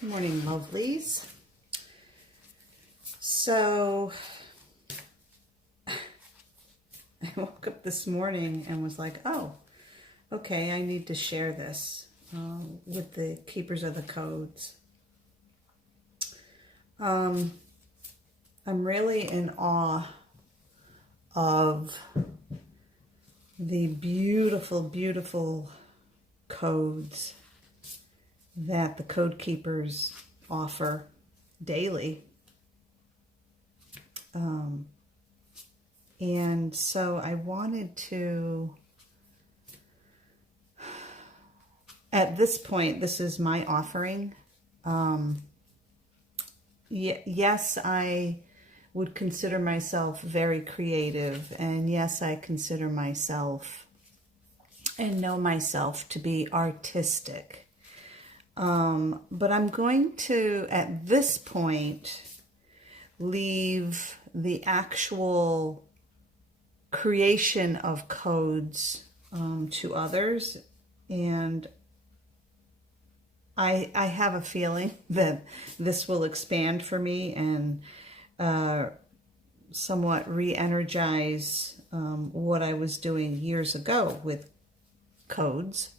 Good morning, lovelies. So I woke up this morning and was like, oh, okay, I need to share this with the keepers of the codes. I'm really in awe of the beautiful, beautiful codes that the code keepers offer daily. And so I wanted to, at this point, this is my offering. Yes, I would consider myself very creative, and yes, I consider myself and know myself to be artistic. But I'm going to, at this point, leave the actual creation of codes to others. And I have a feeling that this will expand for me and somewhat re-energize what I was doing years ago with codes.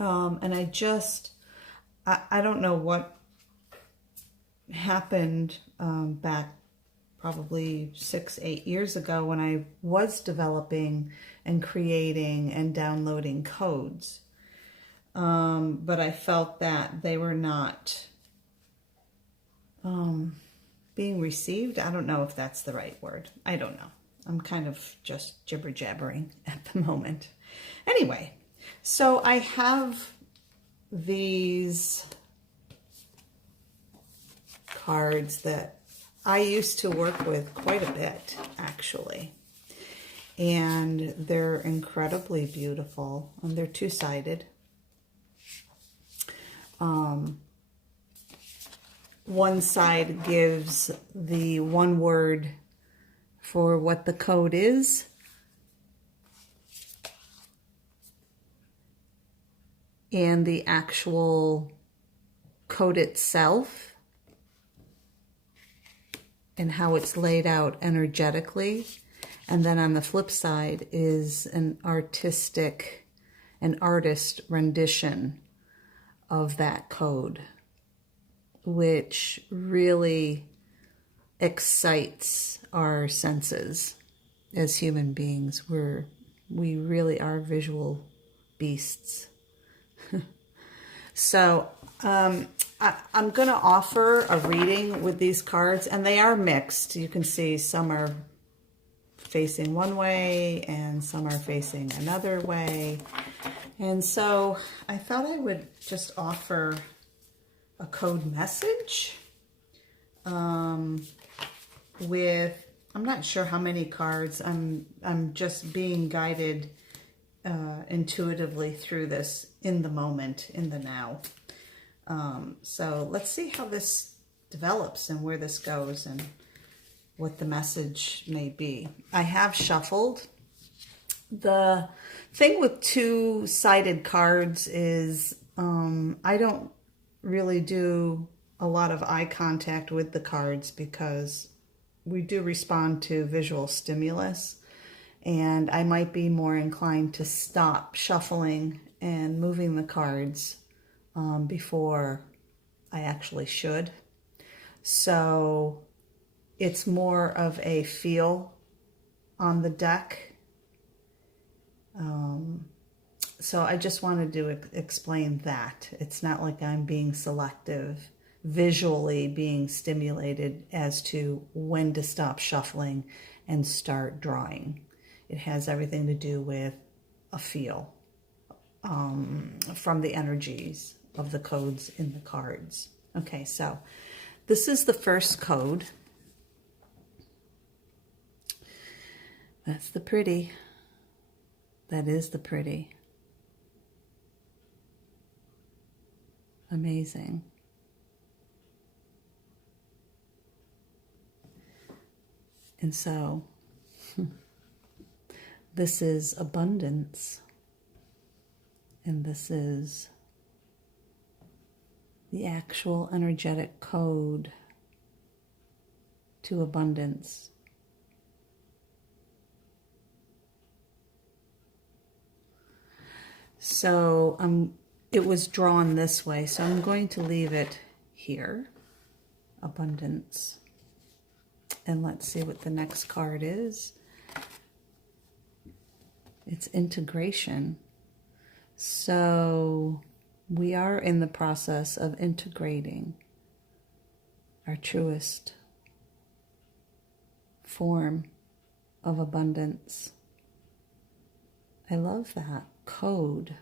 And I don't know what happened back probably 6-8 years ago when I was developing and creating and downloading codes. But I felt that they were not being received. I don't know if that's the right word. I don't know. I'm kind of just jibber-jabbering at the moment. Anyway, so I have these cards that I used to work with quite a bit, actually. And they're incredibly beautiful. And they're two-sided. One side gives the one word for what the code is. And the actual code itself. And how it's laid out energetically. And then on the flip side is an artist rendition of that code, which really excites our senses as human beings. We really are visual beasts. So I'm going to offer a reading with these cards, and they are mixed. You can see some are facing one way and some are facing another way. And so I thought I would just offer a code message with, I'm not sure how many cards. I'm just being guided intuitively through this in the moment, in the now. So let's see how this develops and where this goes and what the message may be. I have shuffled. The thing with two-sided cards is I don't really do a lot of eye contact with the cards because we do respond to visual stimulus. And I might be more inclined to stop shuffling and moving the cards before I actually should. So it's more of a feel on the deck. So I just wanted to explain that. It's not like I'm being selective, visually being stimulated as to when to stop shuffling and start drawing. It has everything to do with a feel from the energies of the codes in the cards. Okay, so this is the first code. That's the pretty. That is the pretty. Amazing. And so this is abundance, and this is the actual energetic code to abundance. So it was drawn this way, so I'm going to leave it here, abundance. And let's see what the next card is. It's integration. So we are in the process of integrating our truest form of abundance. I love that code.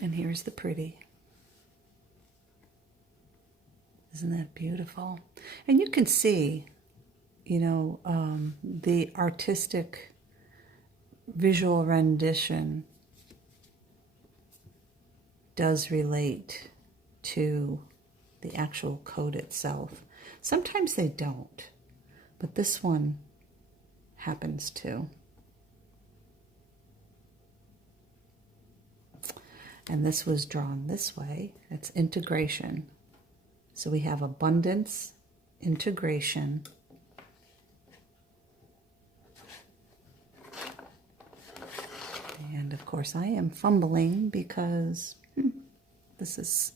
And here's the pretty. Isn't that beautiful? And you can see, you know, the artistic visual rendition does relate to the actual code itself. Sometimes they don't, but this one happens to. And this was drawn this way. It's integration. So we have abundance, integration, and of course I am fumbling because this is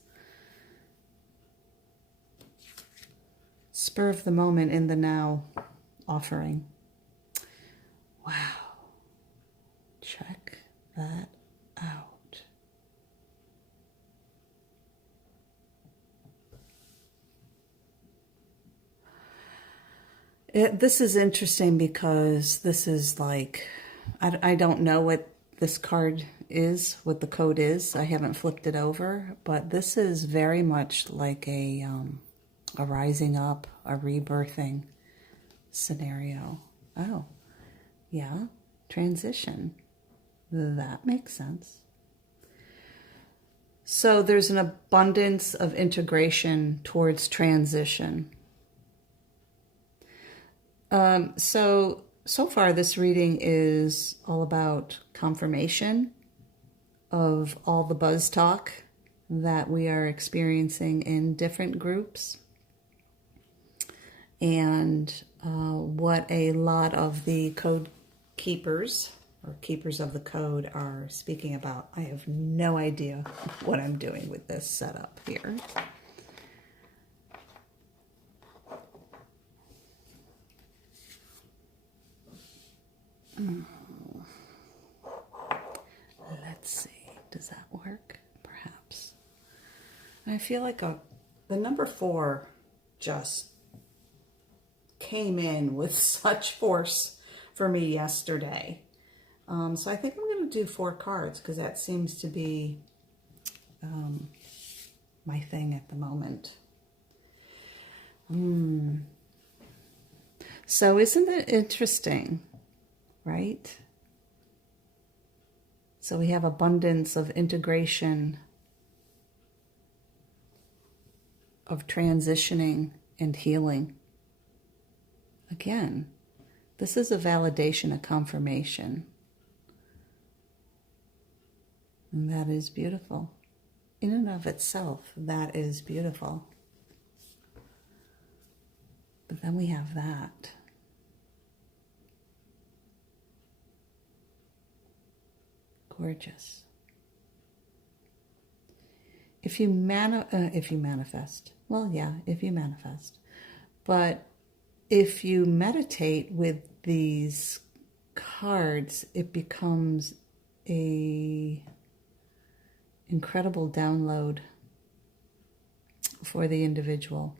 spur of the moment, in the now offering. Wow. Check that out. This is interesting because this is like, I don't know what this card is, what the code is. I haven't flipped it over, but this is very much like a rising up, a rebirthing scenario. Oh, yeah, transition. That makes sense. So there's an abundance of integration towards transition. So far this reading is all about confirmation of all the buzz talk that we are experiencing in different groups, and what a lot of the code keepers or keepers of the code are speaking about. I have no idea what I'm doing with this setup here. Let's see, does that work? Perhaps. I feel like the number 4 just came in with such force for me yesterday. So I think I'm going to do 4 cards because that seems to be my thing at the moment. So isn't it interesting, right? So we have abundance of integration, of transitioning and healing. Again, this is a validation, a confirmation. And that is beautiful. In and of itself, that is beautiful. But then we have that. Gorgeous. If you manifest, well, yeah, if you manifest, but if you meditate with these cards, it becomes a incredible download for the individual.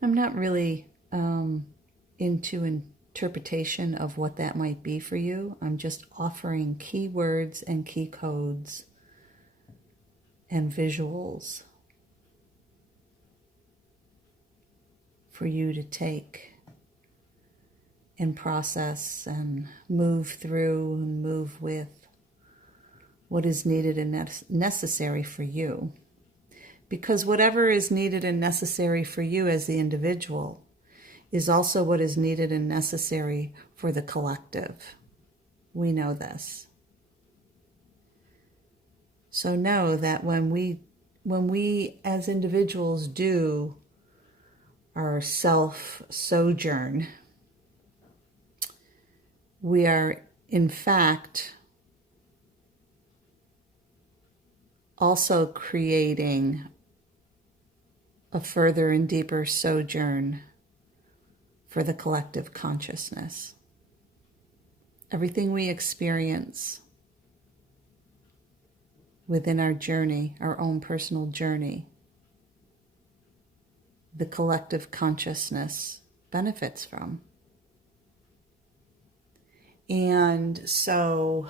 I'm not really into interpretation of what that might be for you. I'm just offering keywords and key codes and visuals for you to take and process and move through and move with what is needed and necessary for you. Because whatever is needed and necessary for you as the individual is also what is needed and necessary for the collective. we know this. So know that when we as individuals do our self-sojourn, we are in fact also creating a further and deeper sojourn for the collective consciousness. Everything we experience within our journey, our own personal journey, the collective consciousness benefits from. And so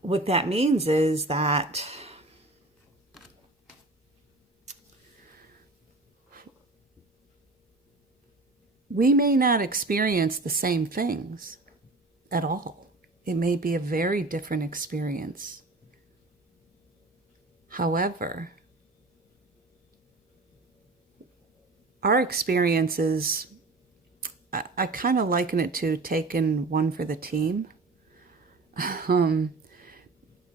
what that means is that we may not experience the same things at all. It may be a very different experience. However, our experiences, I kind of liken it to taking one for the team.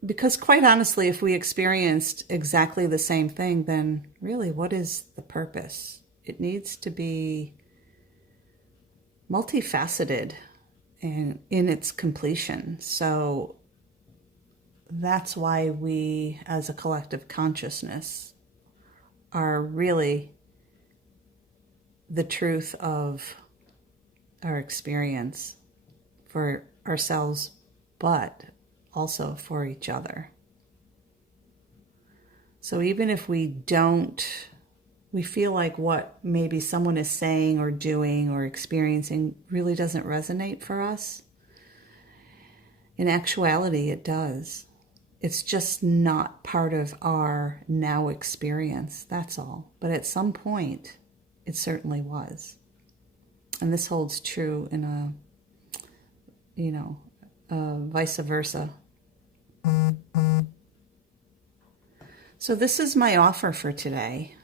Because quite honestly, if we experienced exactly the same thing, then really, what is the purpose? It needs to be multifaceted and in its completion. So that's why we, as a collective consciousness, are really the truth of our experience for ourselves, but also for each other. So even if we feel like what maybe someone is saying or doing or experiencing really doesn't resonate for us, in actuality, it does. It's just not part of our now experience, that's all. But at some point, it certainly was. And this holds true in vice versa. So this is my offer for today.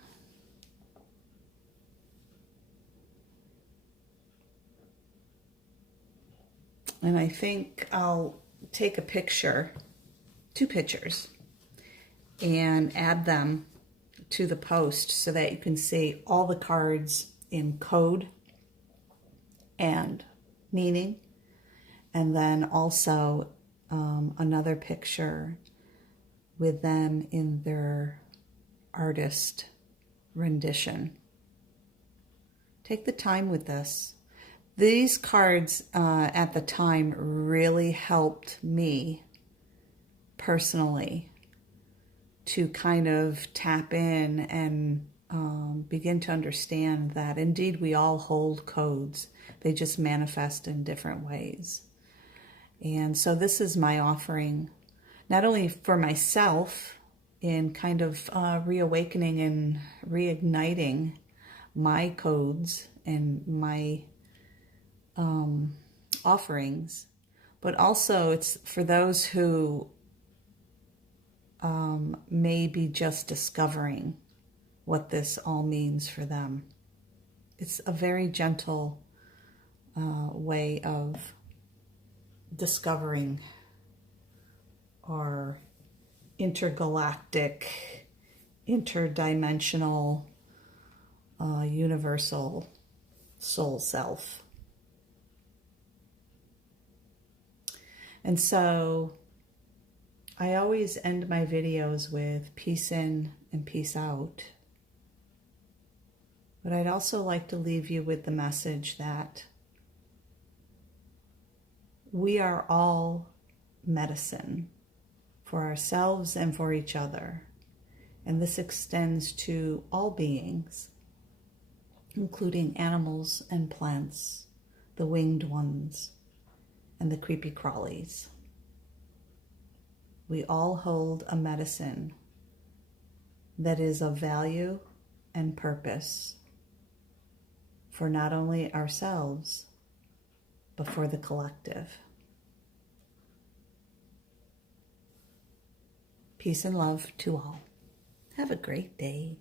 And I think I'll take a picture, 2 pictures, and add them to the post so that you can see all the cards in code and meaning. And then also another picture with them in their artist rendition. Take the time with this. These cards at the time really helped me personally to kind of tap in and begin to understand that indeed we all hold codes. They just manifest in different ways. And so this is my offering, not only for myself in kind of reawakening and reigniting my codes and my offerings, but also it's for those who may be just discovering what this all means for them. It's a very gentle way of discovering our intergalactic, interdimensional, universal soul self. And so I always end my videos with peace in and peace out. But I'd also like to leave you with the message that we are all medicine for ourselves and for each other. And this extends to all beings, including animals and plants, the winged ones, and the creepy crawlies. We all hold a medicine that is of value and purpose for not only ourselves, but for the collective. Peace and love to all. Have a great day.